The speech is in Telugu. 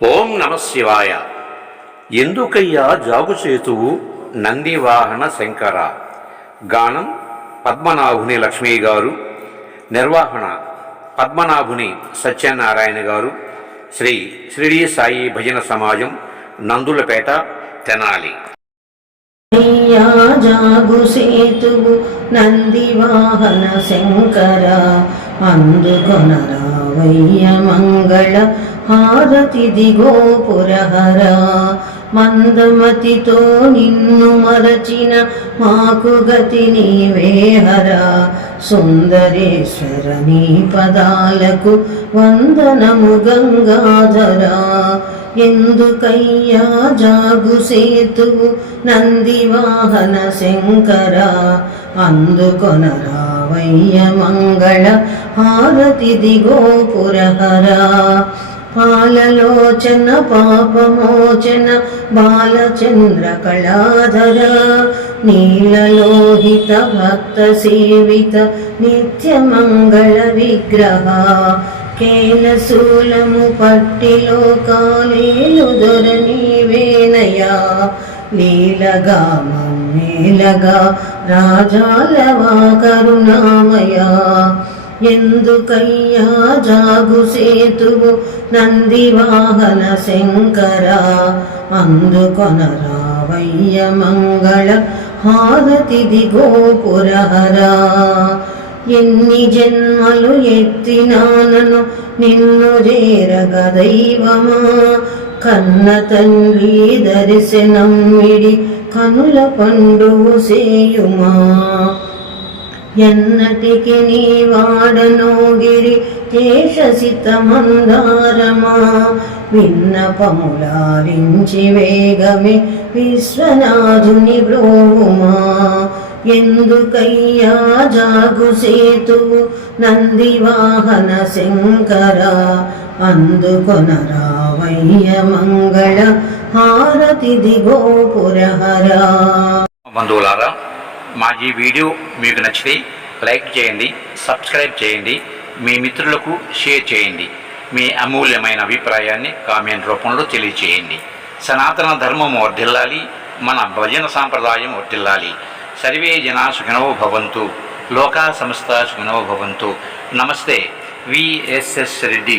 ఓం నమ శివాయ. ఎందుకయ్యా జాగుచేతువు నందివాహన శంకర. గానం పద్మనాభుని లక్ష్మీ గారు. నిర్వహణ పద్మనాభుని సత్యనారాయణ గారు. శ్రీ షిరిడి సాయి భజన సమాజం, నందులపేట, తెనాలి. అయ్యా జాగుసేతువు నందివాహన శంకర, అందుకొనరావయ్య మంగళ హారతి దిగో పురహర. మందమతితో నిన్ను మరచిన మాకు గతి నీవేహర. సుందరేశ్వర నీ పదాలకు వందనము గంగాధర. ఎందుకయ్యా జాగుసేతువు నందివాహన శంకర, అందుకొనరావయ్య మంగళ హారతి దిగో పురహర. పాలలోచన పాపమోచన బాలచంద్ర కళాధర. నీలలోహిత భక్త సేవిత నిత్యమంగళ విగ్రహ. కేలశూలము పట్టిలో కాలేలు దొర నీవేనయా. లీలగా మమ్మేలగా రాజాలవా కరుణామయా. ఎందుకయ్యా జాగుసేతువు నందివాహన శంకర, అందుకొనరావయ్య మంగళ హారతి దిగో పురహర. ఎన్ని జన్మలు ఎత్తినానను నిన్ను చేరగ దైవమా. కన్న తండ్రి దర్శనమిడి కనుల పండువు సేయుమా. ఎన్నటికి నీ వాడనో గిరి కేశసిత మందారమా. విన్నపములారించి వేగమే విశ్వనాథుని బ్రోవుమా. ఎందుకయ్యా జాగుసేతువు నందివాహన శంకర, అందుకొనరావయ్య మంగళ హారతి దిగో పురహర. బంధువులారా, మా ఈ వీడియో మీకు నచ్చితే లైక్ చేయండి, సబ్స్క్రైబ్ చేయండి, మీ మిత్రులకు షేర్ చేయండి. మీ అమూల్యమైన అభిప్రాయాన్ని కామెంట్ రూపంలో తెలియచేయండి. సనాతన ధర్మం వర్ధిల్లాలి, మన భజన సాంప్రదాయం వర్ధిల్లాలి. సర్వే జనా సుఖినో భవంతు, లోకా సమస్త సుఖినో భవంతు. నమస్తే. విఎస్ఎస్ రెడ్డి.